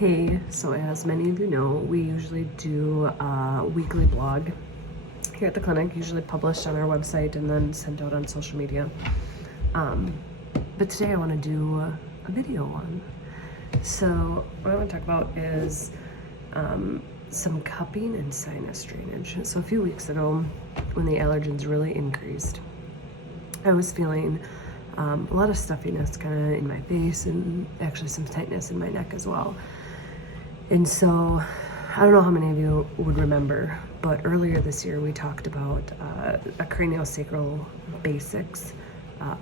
Hey, so as many of you know, we usually do a weekly blog here at the clinic, usually published on our website and then sent out on social media. But today I want to do a video one. So what I want to talk about is some cupping and sinus drainage. So a few weeks ago, when the allergens really increased, I was feeling a lot of stuffiness kind of in my face and actually some tightness in my neck as well. And so I don't know how many of you would remember, but earlier this year we talked about a Craniosacral Basics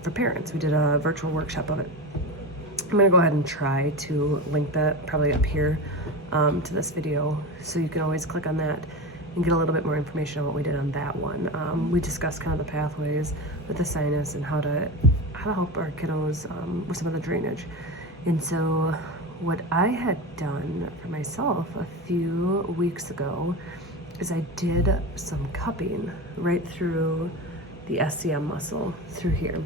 for parents. We did a virtual workshop of it. I'm gonna go ahead and try to link that probably up here to this video, so you can always click on that and get a little bit more information on what we did on that one. We discussed kind of the pathways with the sinus and how to help our kiddos with some of the drainage. And so what I had done for myself a few weeks ago is I did some cupping right through the SCM muscle through here.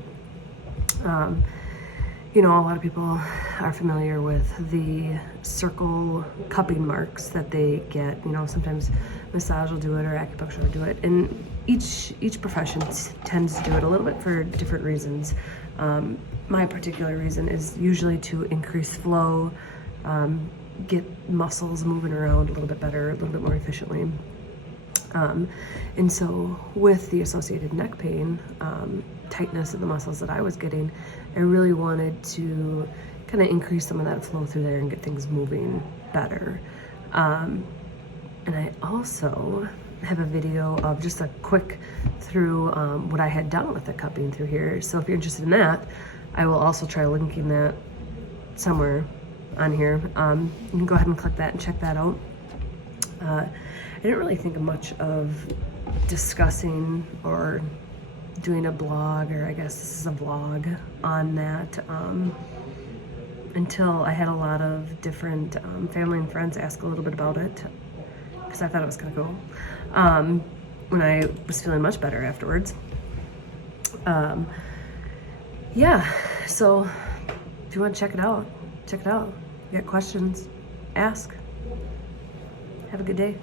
You know, a lot of people are familiar with the circle cupping marks that they get. You know, sometimes massage will do it or acupuncture will do it. And each profession tends to do it a little bit for different reasons. My particular reason is usually to increase flow, get muscles moving around a little bit better, a little bit more efficiently. And so with the associated neck pain, tightness of the muscles that I was getting, I really wanted to kind of increase some of that flow through there and get things moving better. And I also have a video of just a quick through what I had done with the cupping through here. So if you're interested in that, I will also try linking that somewhere on here. You can go ahead and click that and check that out. I didn't really think much of discussing or doing a blog, or I guess this is a vlog on that, until I had a lot of different family and friends ask a little bit about it, because I thought it was kind of cool. When I was feeling much better afterwards. Yeah, so if you want to check it out, check it out. You got questions, ask. Have a good day.